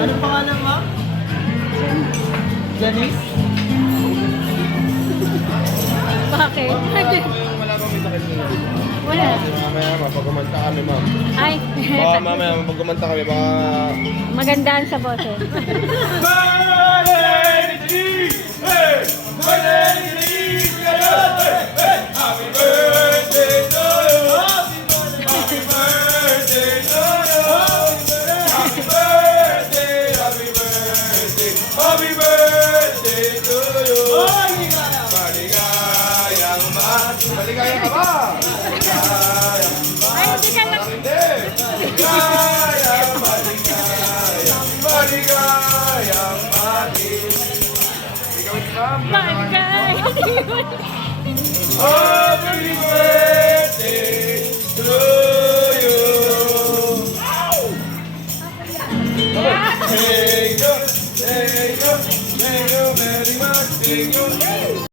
Anong pangalan mo? Janice? Bakit? Wala bang may sakit nila? Wala. Kasi mamaya mapagkumanta kami, ma'am. Ay, Baka mamaya mapagkumanta kami, baka... magandaan sa boses. Happy birthday to you! Maligayang maligaya ka ba? Ay, hindi ka lang. Hindi! Maligayang maligayang Ikaw si ma'am. Bagay. Happy birthday to you! Thank you very much. Thank you.